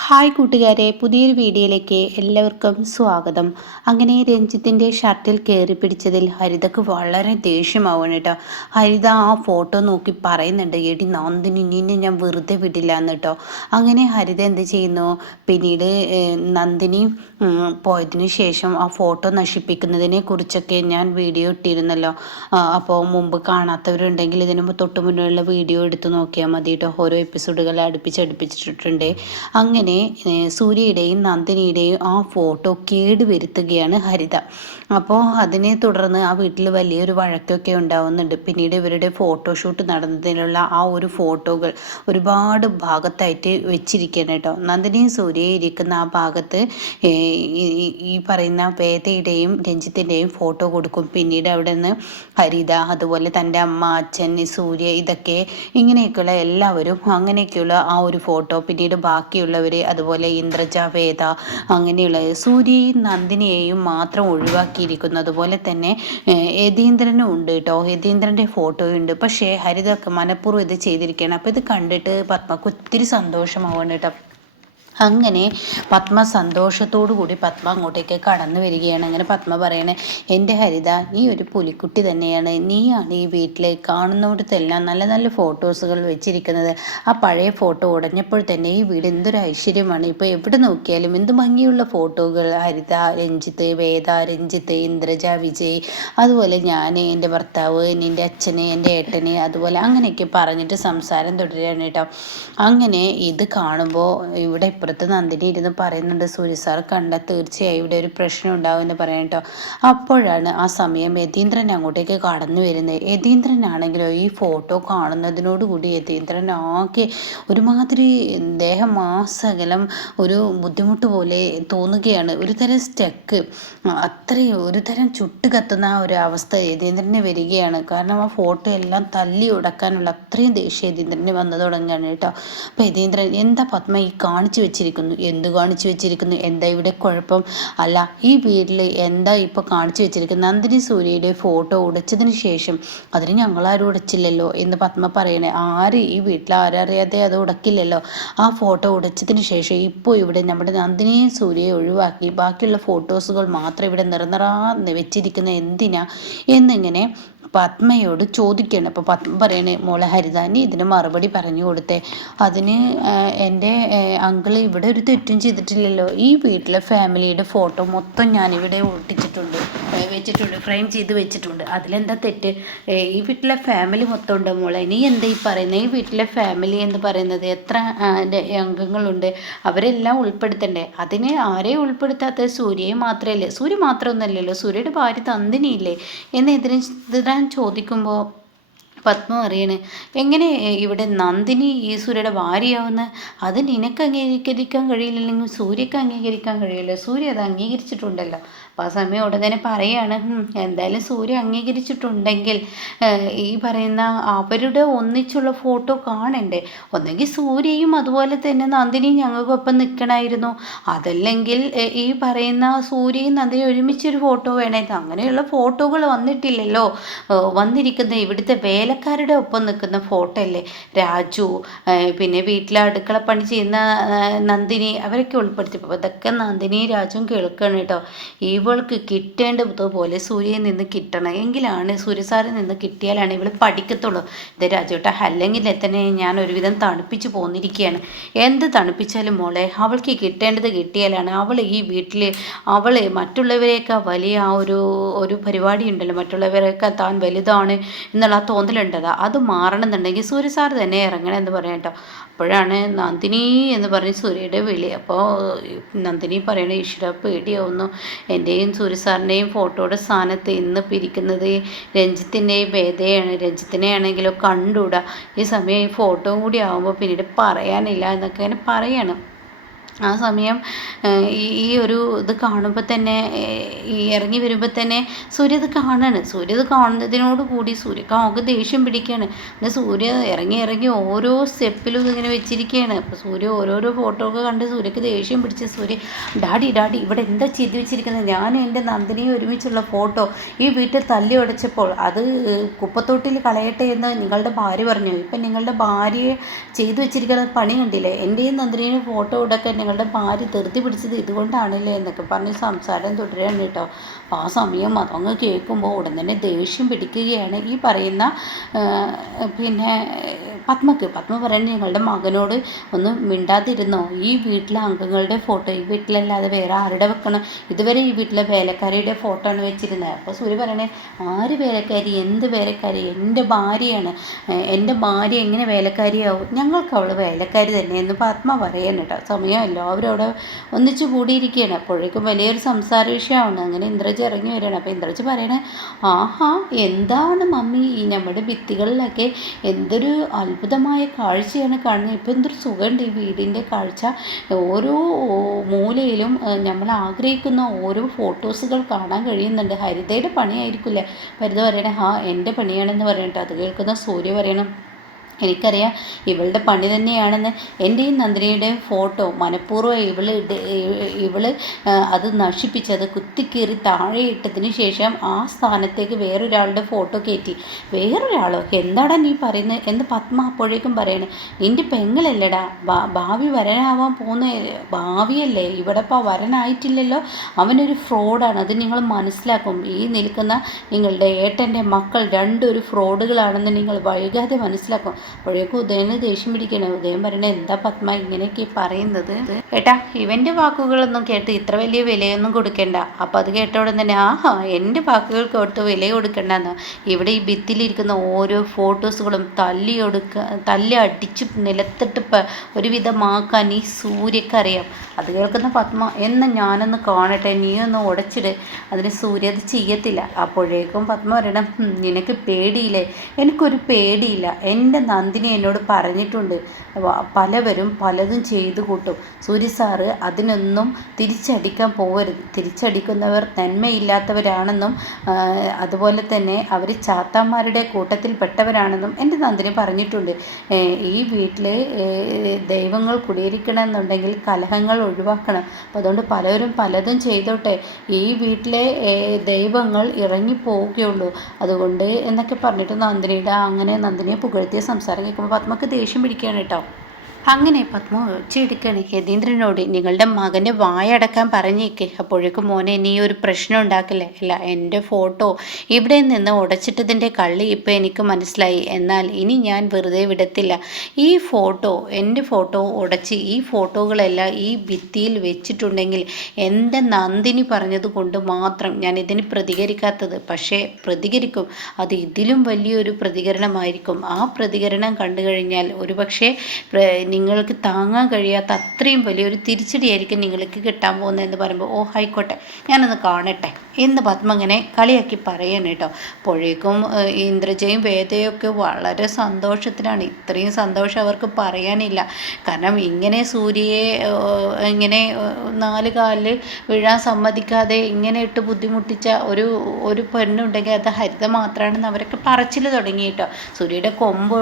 Hi കൂട്ടുകാരെ, പുതിയൊരു വീഡിയോയിലേക്ക് എല്ലാവർക്കും സ്വാഗതം. അങ്ങനെ രഞ്ജിത്തിൻ്റെ ഷർട്ടിൽ കയറി പിടിച്ചതിൽ ഹരിതക്ക് വളരെ ദേഷ്യമാവണം കേട്ടോ. ഹരിത ആ ഫോട്ടോ നോക്കി പറയുന്നുണ്ട്, എടി നന്ദിനി നിന്നെ ഞാൻ വെറുതെ വിടില്ല എന്ന് കേട്ടോ. അങ്ങനെ ഹരിത എന്ത് ചെയ്യുന്നു, പിന്നീട് നന്ദിനി പോയതിനു ശേഷം ആ ഫോട്ടോ നശിപ്പിക്കുന്നതിനെ കുറിച്ചൊക്കെ ഞാൻ വീഡിയോ ഇട്ടിരുന്നല്ലോ. അപ്പോൾ മുമ്പ് കാണാത്തവരുണ്ടെങ്കിൽ ഇതിന് തൊട്ട് മുന്നിലുള്ള വീഡിയോ എടുത്ത് നോക്കിയാൽ മതി കേട്ടോ. ഓരോ എപ്പിസോഡുകൾ അടുപ്പിച്ചിട്ടുണ്ട്. അങ്ങനെ സൂര്യയുടെയും നന്ദിനിയുടെയും ആ ഫോട്ടോ കേടുവരുത്തുകയാണ് ഹരിത. അപ്പോൾ അതിനെ തുടർന്ന് ആ വീട്ടിൽ വലിയൊരു വഴക്കൊക്കെ ഉണ്ടാവുന്നുണ്ട്. പിന്നീട് ഇവരുടെ ഫോട്ടോഷൂട്ട് നടന്നതിനുള്ള ആ ഒരു ഫോട്ടോകൾ ഒരുപാട് ഭാഗത്തായിട്ട് വെച്ചിരിക്കുകയാണ് കേട്ടോ. നന്ദിനിയും സൂര്യയും ഇരിക്കുന്ന ആ ഭാഗത്ത് ഈ പറയുന്ന വേദയുടെയും രഞ്ജിത്തിൻ്റെയും ഫോട്ടോ കൊടുക്കും. പിന്നീട് അവിടെ നിന്ന് ഹരിത, അതുപോലെ തൻ്റെ അമ്മ, അച്ഛൻ, സൂര്യ, ഇതൊക്കെ ഇങ്ങനെയൊക്കെയുള്ള എല്ലാവരും അങ്ങനെയൊക്കെയുള്ള ആ ഒരു ഫോട്ടോ, പിന്നീട് ബാക്കിയുള്ളവർ അതുപോലെ ഇന്ദ്രജ, വേദ, അങ്ങനെയുള്ള സൂര്യയും നന്ദിനിയെയും മാത്രം ഒഴിവാക്കിയിരിക്കുന്നു. അതുപോലെ തന്നെ യതീന്ദ്രനും ഉണ്ട് കേട്ടോ. യതീന്ദ്രൻ്റെ ഫോട്ടോയുണ്ട്. പക്ഷേ ഹരിതൊക്കെ മനഃപൂർവ്വം ഇത് ചെയ്തിരിക്കുകയാണ്. അപ്പോൾ ഇത് കണ്ടിട്ട് പത്മക്ക് ഒത്തിരി സന്തോഷമാവുന്നു കേട്ടോ. അങ്ങനെ പത്മ സന്തോഷത്തോടു കൂടി പത്മ അങ്ങോട്ടേക്ക് കടന്നു വരികയാണ്. അങ്ങനെ പത്മ പറയണേ, എൻ്റെ ഹരിത, നീ ഒരു പുലിക്കുട്ടി തന്നെയാണ്. നീയാണ് ഈ വീട്ടിൽ കാണുന്നിടത്തെല്ലാം നല്ല നല്ല ഫോട്ടോസുകൾ വെച്ചിരിക്കുന്നത്. ആ പഴയ ഫോട്ടോ ഉടഞ്ഞപ്പോൾ തന്നെ ഈ വീട് എന്തൊരു ഐശ്വര്യമാണ്. ഇപ്പോൾ എവിടെ നോക്കിയാലും എന്ത് ഭംഗിയുള്ള ഫോട്ടോകൾ. ഹരിത, രഞ്ജിത്ത്, വേദ, രഞ്ജിത്ത്, ഇന്ദ്രജ, വിജയ്, അതുപോലെ ഞാൻ, എൻ്റെ ഭർത്താവ്, എൻ്റെ അച്ഛന്, എൻ്റെ ഏട്ടന്, അതുപോലെ അങ്ങനെയൊക്കെ പറഞ്ഞിട്ട് സംസാരം തുടരുകയാണ് കേട്ടോ. അങ്ങനെ ഇത് കാണുമ്പോൾ ഇവിടെ ഇപ്പുറത്ത് നന്ദിനി ഇരുന്ന് പറയുന്നുണ്ട്, സൂര്യ സാർ കണ്ട തീർച്ചയായും ഇവിടെ ഒരു പ്രശ്നം ഉണ്ടാവും എന്ന് പറയാം കേട്ടോ. അപ്പോഴാണ് ആ സമയം യതീന്ദ്രൻ അങ്ങോട്ടേക്ക് കടന്നു വരുന്നത്. യതീന്ദ്രനാണെങ്കിലോ ഈ ഫോട്ടോ കാണുന്നതിനോടുകൂടി യതീന്ദ്രൻ ആകെ ഒരുമാതിരി ദേഹമാസകലം ഒരു ബുദ്ധിമുട്ട് പോലെ തോന്നുകയാണ്. ഒരു തരം സ്റ്റക്ക്, അത്രയും ഒരു തരം ചുട്ട് കത്തുന്ന ആ ഒരു അവസ്ഥ യതീന്ദ്രന് വരികയാണ്. കാരണം ആ ഫോട്ടോ എല്ലാം തല്ലി ഉടക്കാനുള്ള അത്രയും ദേഷ്യം യതീന്ദ്രന് വന്നു തുടങ്ങുകയാണ് കേട്ടോ. അപ്പോൾ യതീന്ദ്രൻ, എന്താ പത്മ ഈ കാണിച്ചു വെച്ചിരിക്കുന്നു? എന്ത് കാണിച്ചു വെച്ചിരിക്കുന്നു? എന്താ ഇവിടെ കുഴപ്പം? അല്ല, ഈ വീട്ടിൽ എന്താ ഇപ്പോൾ കാണിച്ചു വെച്ചിരിക്കുന്നത്? നന്ദിനി സൂര്യയുടെ ഫോട്ടോ ഉടച്ചതിന് ശേഷം അതിന് ഞങ്ങളാരും ഉടച്ചില്ലല്ലോ എന്ന് പത്മ പറയണേ. ആര് ഈ വീട്ടിൽ ആരറിയാതെ അത് ഉടക്കില്ലല്ലോ. ആ ഫോട്ടോ ഉടച്ചതിന് ശേഷം ഇപ്പോൾ ഇവിടെ നമ്മുടെ നന്ദിനിയും സൂര്യയെ ഒഴിവാക്കി ബാക്കിയുള്ള ഫോട്ടോസുകൾ മാത്രം ഇവിടെ നിറനിറാന്ന് വെച്ചിരിക്കുന്ന എന്തിനാ എന്നിങ്ങനെ പത്മയോട് ചോദിക്കുകയാണ്. അപ്പോൾ പത്മ പറയണേ, മോളെ ഹരിതാനി ഇതിന് മറുപടി പറഞ്ഞു കൊടുത്തേ. അതിന് എൻ്റെ അങ്കിൾ ഇവിടെ ഒരു തെറ്റും ചെയ്തിട്ടില്ലല്ലോ. ഈ വീട്ടിലെ ഫാമിലിയുടെ ഫോട്ടോ മൊത്തം ഞാനിവിടെ ഒട്ടിച്ചിട്ടുണ്ട്, വെച്ചിട്ടുണ്ട്, ഫ്രെയിം ചെയ്ത് വെച്ചിട്ടുണ്ട്. അതിലെന്താ തെറ്റ്? ഈ വീട്ടിലെ ഫാമിലി മൊത്തം ഉണ്ട് മോളെ. നീ എന്താ ഈ പറയുന്നത്? ഈ വീട്ടിലെ ഫാമിലി എന്ന് പറയുന്നത് എത്ര അംഗങ്ങളുണ്ട്? അവരെല്ലാം ഉൾപ്പെടുത്തണ്ടേ? അതിന് ആരെയും ഉൾപ്പെടുത്താത്ത സൂര്യയെ മാത്രമല്ലേ? സൂര്യ മാത്രമൊന്നുമല്ലല്ലോ, സൂര്യയുടെ ഭാര്യ നന്ദിനിയില്ലേ എന്ന് എതിരാൻ ചോദിക്കുമ്പോൾ പത്മ അറിയണേ, എങ്ങനെ ഇവിടെ നന്ദിനി ഈ സൂര്യയുടെ ഭാര്യയാവുന്ന? അത് നിനക്ക് അംഗീകരിക്കാൻ കഴിയില്ലെങ്കിൽ സൂര്യക്ക് അംഗീകരിക്കാൻ കഴിയില്ല. സൂര്യ അത് അംഗീകരിച്ചിട്ടുണ്ടല്ലോ. അപ്പോൾ ആ സമയം ഉടനെ പറയാണ്, എന്തായാലും സൂര്യ അംഗീകരിച്ചിട്ടുണ്ടെങ്കിൽ ഈ പറയുന്ന അവരുടെ ഒന്നിച്ചുള്ള ഫോട്ടോ കാണണ്ടേ? ഒന്നെങ്കിൽ സൂര്യയും അതുപോലെ തന്നെ നന്ദിനിയും ഞങ്ങൾക്കൊപ്പം നിൽക്കണമായിരുന്നു. അതല്ലെങ്കിൽ ഈ പറയുന്ന സൂര്യയും നന്ദിനി ഒരുമിച്ചൊരു ഫോട്ടോ വേണമായിരുന്നു. അങ്ങനെയുള്ള ഫോട്ടോകൾ വന്നിട്ടില്ലല്ലോ. വന്നിരിക്കുന്ന ഇവിടുത്തെ വേലക്കാരുടെ ഒപ്പം നിൽക്കുന്ന ഫോട്ടോ അല്ലേ. രാജു, പിന്നെ വീട്ടിലെ അടുക്കള പണി ചെയ്യുന്ന നന്ദിനി, അവരൊക്കെ ഉൾപ്പെടുത്തിയപ്പോൾ അതൊക്കെ നന്ദിനിയും രാജുവും കേൾക്കണം കേട്ടോ. ഇവൾക്ക് കിട്ടേണ്ടതുപോലെ സൂര്യയിൽ നിന്ന് കിട്ടണം, എങ്കിലാണ് സൂര്യസാറിൽ നിന്ന് കിട്ടിയാലാണ് ഇവൾ പഠിക്കത്തുള്ളൂ. ഇത് രാജുട്ട, അല്ലെങ്കിൽ തന്നെ ഞാൻ ഒരുവിധം തണുപ്പിച്ച് പോന്നിരിക്കുകയാണ്. എന്ത് തണുപ്പിച്ചാലും മോളെ, അവൾക്ക് കിട്ടേണ്ടത് കിട്ടിയാലാണ് അവൾ ഈ വീട്ടിൽ അവൾ മറ്റുള്ളവരെയൊക്കെ വലിയ ആ ഒരു പരിപാടി ഉണ്ടല്ലോ, മറ്റുള്ളവരെയൊക്കെ താൻ വലുതാണ് എന്നുള്ള ആ തോന്നലുണ്ടതാ, അത് മാറണമെന്നുണ്ടെങ്കിൽ സൂര്യസാർ തന്നെ ഇറങ്ങണം എന്ന് പറയാം കേട്ടോ. അപ്പോഴാണ് നന്ദിനി എന്ന് പറഞ്ഞ് സൂര്യയുടെ വിളി. അപ്പോൾ നന്ദിനി പറയണ, ഈശ്വര പേടിയാവുന്നു, എൻ്റെയും സൂര്യസാറിൻ്റെയും ഫോട്ടോയുടെ സ്ഥാനത്ത് ഇന്ന് പിരിക്കുന്നത് രഞ്ജിത്തിൻ്റെയും വേദയാണ്. രഞ്ജിത്തിനെ ആണെങ്കിലോ കണ്ടുകൂടാ. ഈ സമയം ഈ ഫോട്ടോയും കൂടി ആകുമ്പോൾ പിന്നീട് പറയാനില്ല എന്നൊക്കെ അങ്ങനെ പറയണം. ആ സമയം ഈ ഒരു ഇത് കാണുമ്പോൾ തന്നെ, ഈ ഇറങ്ങി വരുമ്പോൾ തന്നെ സൂര്യ ഇത് കാണാണ്. സൂര്യ ഇത് കാണുന്നതിനോട് കൂടി സൂര്യക്ക് ആകെ ദേഷ്യം പിടിക്കുകയാണ്. എന്നാൽ സൂര്യ ഇറങ്ങി ഓരോ സ്റ്റെപ്പിലും ഇതിങ്ങനെ വെച്ചിരിക്കുകയാണ്. അപ്പോൾ സൂര്യ ഓരോരോ ഫോട്ടോ ഒക്കെ കണ്ട് സൂര്യക്ക് ദേഷ്യം പിടിച്ച് സൂര്യ, ഡാഡി ഇവിടെ എന്താ ചെയ്ത് വെച്ചിരിക്കുന്നത്? ഞാൻ എൻ്റെ നന്ദിനിയും ഒരുമിച്ചുള്ള ഫോട്ടോ ഈ വീട്ടിൽ തല്ലി ഉടച്ചപ്പോൾ അത് കുപ്പത്തൊട്ടിൽ കളയട്ടെ എന്ന് നിങ്ങളുടെ ഭാര്യ പറഞ്ഞു. ഇപ്പം നിങ്ങളുടെ ഭാര്യയെ ചെയ്തു വെച്ചിരിക്കുന്ന പണി കണ്ടില്ലേ? എൻ്റെയും നന്ദിനിയും ഫോട്ടോ ഇടക്കാൻ നിങ്ങളുടെ ഭാര്യ ധൃതി പിടിച്ചത് ഇതുകൊണ്ടാണല്ലേ എന്നൊക്കെ പറഞ്ഞ് സംസാരം തുടരുകയാണ് കേട്ടോ. അപ്പോൾ ആ സമയം അതങ്ങ് കേൾക്കുമ്പോൾ ഉടൻ തന്നെ ദേഷ്യം പിടിക്കുകയാണ് ഈ പറയുന്ന പിന്നെ പത്മ പറയുന്നത് ഞങ്ങളുടെ മകനോട് ഒന്ന് മിണ്ടാതിരുന്നോ, ഈ വീട്ടിലെ അംഗങ്ങളുടെ ഫോട്ടോ ഈ വീട്ടിലല്ലാതെ വേറെ ആരുടെ വെക്കണം, ഇതുവരെ ഈ വീട്ടിലെ വേലക്കാരിയുടെ ഫോട്ടോ ആണ് വെച്ചിരുന്നത്. അപ്പോൾ സൂര്യ പറയണേ ആര് വേലക്കാരി, എന്ത് വേലക്കാരി, എൻ്റെ ഭാര്യയാണ്, എൻ്റെ ഭാര്യ എങ്ങനെ വേലക്കാരിയാവും, ഞങ്ങൾക്ക് അവൾ വേലക്കാരി തന്നെ എന്ന് പത്മ പറയാൻ കേട്ടോ. സമയം എല്ലാവരും അവിടെ ഒന്നിച്ച് കൂടിയിരിക്കുകയാണ്. അപ്പോഴേക്കും വലിയൊരു സംസാര വിഷയമാണ്. അങ്ങനെ ഇന്ദ്രജി ഇറങ്ങി വരികയാണ്. അപ്പോൾ ഇന്ദ്രജി പറയണേ ആഹാ എന്താണ് മമ്മി ഈ നമ്മുടെ ഭിത്തികളിലൊക്കെ എന്തൊരു അത്ഭുതമായ കാഴ്ചയാണ് കാണുന്നത്, ഇപ്പം എന്തൊരു സുഖമുണ്ട് ഈ വീടിൻ്റെ കാഴ്ച, ഓരോ മൂലയിലും നമ്മൾ ആഗ്രഹിക്കുന്ന ഓരോ ഫോട്ടോസുകൾ കാണാൻ കഴിയുന്നുണ്ട്. ഹരിതയുടെ പണിയായിരിക്കില്ലേ? ഹരിത പറയണേ എൻ്റെ പണിയാണെന്ന് പറയട്ടെ. അത് കേൾക്കുന്ന സൂര്യ പറയണം എനിക്കറിയാം ഇവളുടെ പണി തന്നെയാണെന്ന്. എൻ്റെയും നന്ദിനിയുടെയും ഫോട്ടോ മനഃപൂർവ്വം ഇവള് അത് നശിപ്പിച്ചത് കുത്തിക്കീറി താഴെ ഇട്ടതിന് ശേഷം ആ സ്ഥാനത്തേക്ക് വേറൊരാളുടെ ഫോട്ടോ കയറ്റി. വേറൊരാളോ, എന്താടാ നീ പറയുന്നത് എന്ന് പത്മ അപ്പോഴേക്കും പറയണേ. നിൻ്റെ പെങ്ങളല്ലടാ, ഭാവി വരനാവാൻ പോകുന്ന ഭാവിയല്ലേ, ഇവിടെ ഇപ്പോൾ വരനായിട്ടില്ലല്ലോ, അവനൊരു ഫ്രോഡാണ്, അത് നിങ്ങൾ മനസ്സിലാക്കും. ഈ നിൽക്കുന്ന നിങ്ങളുടെ ഏട്ടൻ്റെ മക്കൾ രണ്ടും ഒരു ഫ്രോഡുകളാണെന്ന് നിങ്ങൾ വൈകാതെ മനസ്സിലാക്കും. അപ്പോഴേക്കും ഉദയന് ദേഷ്യം പിടിക്കണം. ഉദയൻ പറയണേ എന്താ പത്മ ഇങ്ങനെയൊക്കെ പറയുന്നത്, ഏട്ടാ ഇവൻ്റെ വാക്കുകളൊന്നും കേട്ട് ഇത്ര വലിയ വിലയൊന്നും കൊടുക്കണ്ട. അപ്പം അത് കേട്ട ഉടൻ തന്നെ എൻ്റെ വാക്കുകൾ കേട്ട് വില കൊടുക്കണ്ടെന്ന്. ഇവിടെ ഈ ഭിത്തിയിലിരിക്കുന്ന ഓരോ ഫോട്ടോസുകളും തല്ലി അടിച്ച് നിലത്തിട്ട് ഒരുവിധമാക്കാൻ ഈ സൂര്യക്കറിയാം. അത് കേൾക്കുന്ന പത്മ എന്ന് ഞാനൊന്ന് കാണട്ടെ, നീയൊന്ന് ഉടച്ചിട്. അതിന് സൂര്യ അത് ചെയ്യത്തില്ല. അപ്പോഴേക്കും പത്മ പറയണം നിനക്ക് പേടിയില്ലേ? എനിക്കൊരു പേടിയില്ല, എൻ്റെ നന്ദിനി എന്നോട് പറഞ്ഞിട്ടുണ്ട് പലവരും പലതും ചെയ്തു കൂട്ടും. സൂര്യ സാറ് അതിനൊന്നും തിരിച്ചടിക്കാൻ പോകരുത്, തിരിച്ചടിക്കുന്നവർ നന്മയില്ലാത്തവരാണെന്നും അതുപോലെ തന്നെ അവർ ചാത്താന്മാരുടെ കൂട്ടത്തിൽപ്പെട്ടവരാണെന്നും എൻ്റെ നന്ദിനി പറഞ്ഞിട്ടുണ്ട്. ഈ വീട്ടിൽ ദൈവങ്ങൾ കുടിയിരിക്കണമെന്നുണ്ടെങ്കിൽ കലഹങ്ങൾ ഒഴിവാക്കണം. അപ്പോൾ അതുകൊണ്ട് പലവരും പലതും ചെയ്തോട്ടെ, ഈ വീട്ടിലെ ദൈവങ്ങൾ ഇറങ്ങിപ്പോവുകയുള്ളൂ, അതുകൊണ്ട് എന്നൊക്കെ പറഞ്ഞിട്ട് നന്ദിനിയെ പുകഴ്ത്തിയ സംസാരം കേൾക്കുമ്പോൾ പത്മക്ക് ദേഷ്യം പിടിക്കുകയാണ് കേട്ടോ. അങ്ങനെ പത്മ ഒച്ചയെടുക്കുകയാണ് യതീന്ദ്രനോട്, നിങ്ങളുടെ മകൻ്റെ വായടക്കാൻ പറഞ്ഞേക്ക്. അപ്പോഴേക്കും മോനെ നീ ഒരു പ്രശ്നം ഉണ്ടാക്കില്ലേ, അല്ല എൻ്റെ ഫോട്ടോ ഇവിടെ നിന്ന് ഉടച്ചിട്ടതിൻ്റെ കള്ളി ഇപ്പോൾ എനിക്ക് മനസ്സിലായി, എന്നാൽ ഇനി ഞാൻ വെറുതെ വിടത്തില്ല. ഈ ഫോട്ടോ എൻ്റെ ഫോട്ടോ ഉടച്ച് ഈ ഫോട്ടോകളെല്ലാം ഈ ഭിത്തിയിൽ വെച്ചിട്ടുണ്ടെങ്കിൽ എൻ്റെ നന്ദിനി പറഞ്ഞത് കൊണ്ട് മാത്രം ഞാൻ ഇതിന് പ്രതികരിക്കാത്തത്. പക്ഷേ പ്രതികരിക്കും, അത് ഇതിലും വലിയൊരു പ്രതികരണമായിരിക്കും. ആ പ്രതികരണം കണ്ടു കഴിഞ്ഞാൽ ഒരുപക്ഷെ നിങ്ങൾക്ക് താങ്ങാൻ കഴിയാത്ത അത്രയും വലിയൊരു തിരിച്ചടിയായിരിക്കും നിങ്ങൾക്ക് കിട്ടാൻ പോകുന്നതെന്ന് പറയുമ്പോൾ ആയിക്കോട്ടെ ഞാനൊന്ന് കാണട്ടെ എന്ന് പത്മ ഇങ്ങനെ കളിയാക്കി പറയാണ് കേട്ടോ. അപ്പോഴേക്കും ഇന്ദ്രജയും വേദയൊക്കെ വളരെ സന്തോഷത്തിലാണ്. ഇത്രയും സന്തോഷം അവർക്ക് പറയാനില്ല. കാരണം ഇങ്ങനെ സൂര്യയെ ഇങ്ങനെ 4 കാലിൽ വീഴാൻ സമ്മതിക്കാതെ ഇങ്ങനെ ഇട്ട് ബുദ്ധിമുട്ടിച്ച ഒരു പെണ്ണുണ്ടെങ്കിൽ അത് ഹരിത മാത്രമാണെന്ന് അവരൊക്കെ പറച്ചിൽ തുടങ്ങി കേട്ടോ. സൂര്യയുടെ കൊമ്പ്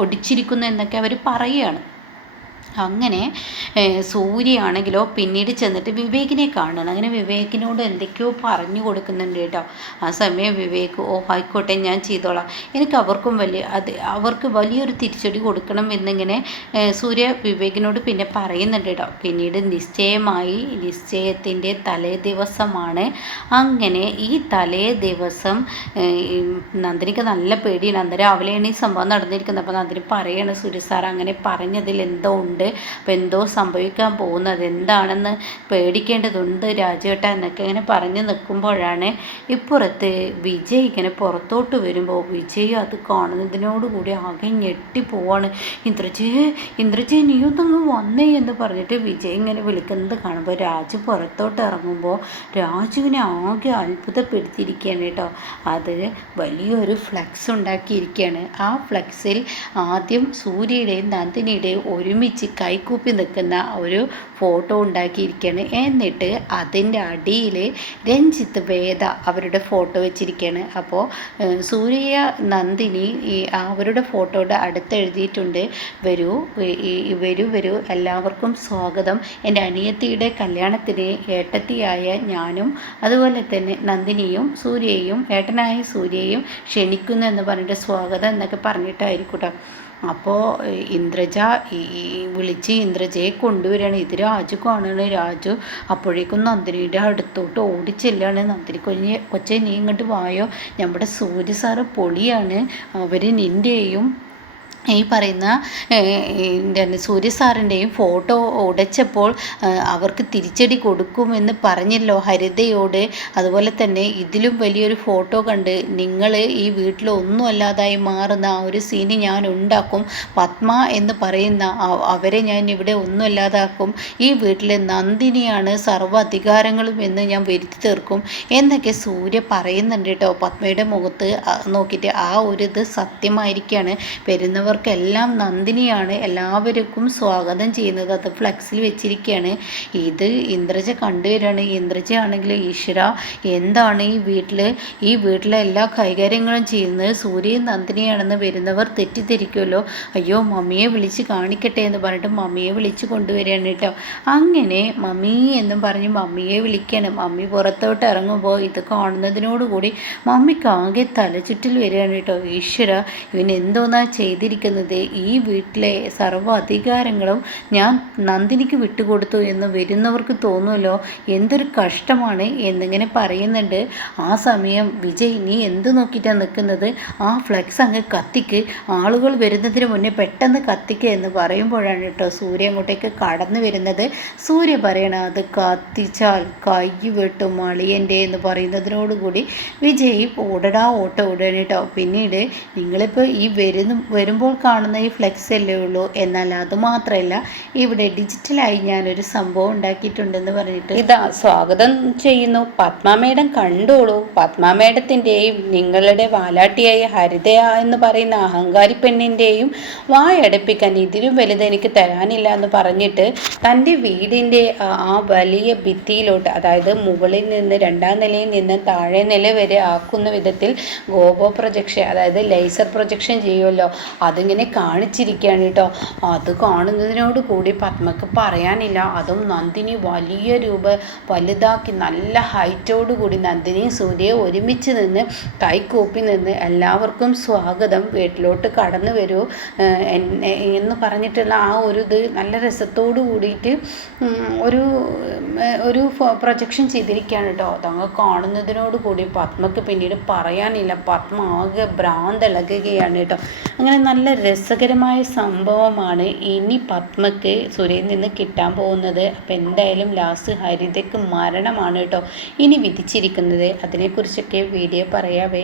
ഒടിച്ചിരിക്കുന്നു എന്നൊക്കെ അവർ പറയുകയാണ്. അങ്ങനെ സൂര്യയാണെങ്കിലോ പിന്നീട് ചെന്നിട്ട് വിവേകിനെ കാണണം. അങ്ങനെ വിവേകിനോട് എന്തൊക്കെയോ പറഞ്ഞു കൊടുക്കുന്നുണ്ട് കേട്ടോ. ആ സമയം വിവേക് ആയിക്കോട്ടെ ഞാൻ ചെയ്തോളാം, എനിക്ക് അവർക്ക് വലിയൊരു തിരിച്ചടി കൊടുക്കണം എന്നിങ്ങനെ സൂര്യ വിവേകിനോട് പിന്നെ പറയുന്നുണ്ട് കേട്ടോ. പിന്നീട് നിശ്ചയത്തിൻ്റെ തലേ ദിവസമാണ്. അങ്ങനെ ഈ തലേ ദിവസം നന്ദിനിക്ക് നല്ല പേടിയാണ്. അന്ന് രാവിലെയാണ് ഈ സംഭവം നടന്നിരിക്കുന്നത്. അപ്പോൾ നന്ദിനി പറയാണ് സൂര്യ സാർ അങ്ങനെ പറഞ്ഞതിൽ എന്തോ ഉണ്ട്, അപ്പോൾ എന്തോ സംഭവിക്കാൻ പോകുന്നത് എന്താണെന്ന് പേടിക്കേണ്ടതുണ്ട് രാജേട്ട എന്നൊക്കെ ഇങ്ങനെ പറഞ്ഞു നിൽക്കുമ്പോഴാണ് ഇപ്പുറത്ത് വിജയ് ഇങ്ങനെ പുറത്തോട്ട് വരുമ്പോൾ വിജയ് അത് കാണുന്നതിനോടുകൂടി ആകെ ഞെട്ടിപ്പോവാണ്. ഇന്ദ്രജയ് നീയൊന്നങ്ങ് വന്നേ എന്ന് പറഞ്ഞിട്ട് വിജയ് ഇങ്ങനെ വിളിക്കുന്നത് കാണുമ്പോൾ രാജു പുറത്തോട്ട് ഇറങ്ങുമ്പോൾ രാജുവിനെ ആകെ അത്ഭുതപ്പെടുത്തിയിരിക്കുകയാണ് കേട്ടോ. അത് വലിയൊരു ഫ്ലെക്സ് ഉണ്ടാക്കിയിരിക്കുകയാണ്. ആ ഫ്ലെക്സിൽ ആദ്യം സൂര്യയുടെയും നന്ദിനിയുടെയും ഒരുമിച്ച് കൈകൂപ്പി നിൽക്കുന്ന ഒരു ഫോട്ടോ ഉണ്ടാക്കിയിരിക്കുകയാണ്. എന്നിട്ട് അതിൻ്റെ അടിയിൽ രഞ്ജിത്ത് വേദ അവരുടെ ഫോട്ടോ വെച്ചിരിക്കുകയാണ്. അപ്പോൾ സൂര്യ നന്ദിനി അവരുടെ ഫോട്ടോയുടെ അടുത്ത് എഴുതിയിട്ടുണ്ട്, വരൂ എല്ലാവർക്കും സ്വാഗതം, എൻ്റെ അനിയത്തിയുടെ കല്യാണത്തിന് ഏട്ടത്തിയായ ഞാനും അതുപോലെ തന്നെ നന്ദിനിയും സൂര്യയും ഏട്ടനായ സൂര്യയും ക്ഷണിക്കുന്നു എന്ന് പറഞ്ഞിട്ട് സ്വാഗതം എന്നൊക്കെ പറഞ്ഞിട്ടായിരിക്കും കേട്ടോ. അപ്പോൾ ഇന്ദ്രജ വിളിച്ച് ഇന്ദ്രജയെ കൊണ്ടുവരികയാണ്. ഇത് രാജു കാണുകയാണ്. രാജു അപ്പോഴേക്കും നന്ദിനിയുടെ അടുത്തോട്ട് ഓടിച്ചെല്ലാണ്. നന്ദിനി കൊച്ചെ നീ ഇങ്ങോട്ട് വായോ, നമ്മുടെ സൂര്യ സാറ് പൊളിയാണ്, അവർ നിൻ്റെയും ഈ പറയുന്ന സൂര്യ സാറിൻ്റെയും ഫോട്ടോ ഉടച്ചപ്പോൾ അവർക്ക് തിരിച്ചടി കൊടുക്കുമെന്ന് പറഞ്ഞല്ലോ ഹരിതയോട്. അതുപോലെ തന്നെ ഇതിലും വലിയൊരു ഫോട്ടോ കണ്ട് നിങ്ങൾ ഈ വീട്ടിൽ ഒന്നും അല്ലാതായി മാറുന്ന ആ ഒരു സീന് ഞാൻ ഉണ്ടാക്കും. പത്മ എന്ന് പറയുന്ന അവരെ ഞാൻ ഇവിടെ ഒന്നും അല്ലാതാക്കും. ഈ വീട്ടിലെ നന്ദിനിയാണ് സർവ്വ അധികാരങ്ങളും എന്ന് ഞാൻ വരുത്തി തീർക്കും എന്നൊക്കെ സൂര്യ പറയുന്നുണ്ട് കേട്ടോ. പത്മയുടെ മുഖത്ത് നോക്കിയിട്ട് ആ ഒരു ഇത് സത്യമായിരിക്കുകയാണ്. വരുന്നവർ എല്ലാം നന്ദിനിയാണ് എല്ലാവർക്കും സ്വാഗതം ചെയ്യുന്നത്. അത് ഫ്ലെക്സിൽ വെച്ചിരിക്കുകയാണ്. ഇത് ഇന്ദ്രജ കണ്ടുവരികയാണ്. ഇന്ദ്രജ ആണെങ്കിൽ ഈശ്വര എന്താണ് ഈ വീട്ടിലെ എല്ലാ കൈകാര്യങ്ങളും ചെയ്യുന്നത് സൂര്യയും നന്ദിനിയാണെന്ന് വരുന്നവർ തെറ്റിദ്ധരിക്കുമല്ലോ. അയ്യോ മമ്മിയെ വിളിച്ച് കാണിക്കട്ടെ എന്ന് പറഞ്ഞിട്ട് മമ്മിയെ വിളിച്ച് കൊണ്ടുവരികയാണ് കേട്ടോ. അങ്ങനെ മമ്മി എന്നും പറഞ്ഞ് മമ്മിയെ വിളിക്കുകയാണ്. മമ്മി പുറത്തോട്ട് ഇറങ്ങുമ്പോൾ ഇത് കാണുന്നതിനോടുകൂടി മമ്മിക്ക് ആകെ തലചുറ്റിൽ വരികയാണ് കേട്ടോ. ഈശ്വര ഇവൻ എന്തോന്നാ ചെയ്തിരിക്കുന്നത്, ഈ വീട്ടിലെ സർവ്വ അധികാരങ്ങളും ഞാൻ നന്ദിനിക്ക് വിട്ടുകൊടുത്തു എന്ന് വരുന്നവർക്ക് തോന്നുമല്ലോ, എന്തൊരു കഷ്ടമാണ് എന്നിങ്ങനെ പറയുന്നുണ്ട്. ആ സമയം വിജയ് നീ എന്ത് നോക്കിയിട്ടാണ് നിൽക്കുന്നത്, ആ ഫ്ലെക്സ് അങ്ങ് കത്തിക്ക്, ആളുകൾ വരുന്നതിന് മുന്നേ പെട്ടെന്ന് കത്തിക്കുക എന്ന് പറയുമ്പോഴാണ് കേട്ടോ സൂര്യ അങ്ങോട്ടേക്ക് കടന്നു വരുന്നത്. സൂര്യ പറയണ അത് കത്തിച്ചാൽ കൈ വെട്ടും അളിയൻ്റെ എന്ന് പറയുന്നതിനോടുകൂടി വിജയ് ഓടടാ ഓട്ടം ഓടുകയാണ് കേട്ടോ. പിന്നീട് നിങ്ങളിപ്പോൾ ഈ വരുമ്പോൾ കാണുന്ന ഈ ഫ്ലെക്സ് അല്ലേ ഉള്ളൂ, എന്നാൽ അതുമാത്രമല്ല ഇവിടെ ഡിജിറ്റലായി ഞാനൊരു സംഭവം ഉണ്ടാക്കിയിട്ടുണ്ടെന്ന് പറഞ്ഞിട്ട് ഇതാ സ്വാഗതം ചെയ്യുന്നു. പത്മ മേഡം കണ്ടോളൂ. പത്മ മേഡത്തിൻ്റെയും നിങ്ങളുടെ വാലാട്ടിയായ ഹരിതയ എന്ന് പറയുന്ന അഹങ്കാരി പെണ്ണിൻ്റെയും വായടപ്പിക്കാൻ ഇതിലും വലുത് എനിക്ക് തരാനില്ല എന്ന് പറഞ്ഞിട്ട് തൻ്റെ വീടിൻ്റെ ആ വലിയ ഭിത്തിയിലോട്ട്, അതായത് മുകളിൽ നിന്ന് 2ാം നിലയിൽ നിന്ന് താഴെ നില വരെ ആക്കുന്ന വിധത്തിൽ ഗോബോ പ്രൊജക്ഷൻ, അതായത് ലേസർ പ്രൊജക്ഷൻ ചെയ്യുമല്ലോ, അതിങ്ങനെ കാണിച്ചിരിക്കുകയാണ് കേട്ടോ. അത് കാണുന്നതിനോട് കൂടി പത്മക്ക് പറയാനില്ല. അതും നന്ദിനി വലിയ വലുതാക്കി നല്ല ഹൈറ്റോട് കൂടി നന്ദിനിയും സൂര്യയെ ഒരുമിച്ച് നിന്ന് കൈകൂപ്പി നിന്ന് എല്ലാവർക്കും സ്വാഗതം, വീട്ടിലോട്ട് കടന്നു വരൂ എന്ന് പറഞ്ഞിട്ടുള്ള ആ ഒരു ഇത് നല്ല രസത്തോട് കൂടിയിട്ട് ഒരു പ്രൊജക്ഷൻ ചെയ്തിരിക്കുകയാണ് കേട്ടോ. അതങ്ങ് കാണുന്നതിനോട് കൂടി പത്മക്ക് പിന്നീട് പറയാനില്ല. പത്മ ആകെ ഭ്രാന്തിളകുകയാണ് കേട്ടോ. അങ്ങനെ നല്ല രസകരമായ സംഭവമാണ് ഇനി പത്മക്ക് സൂര്യയിൽ നിന്ന് കിട്ടാൻ പോകുന്നത്. അപ്പം എന്തായാലും ലാസ്റ്റ് ഹരിതയ്ക്ക് മരണമാണ് കേട്ടോ ഇനി വിധിച്ചിരിക്കുന്നത്. അതിനെക്കുറിച്ചൊക്കെ വീഡിയോ പറയാവേ.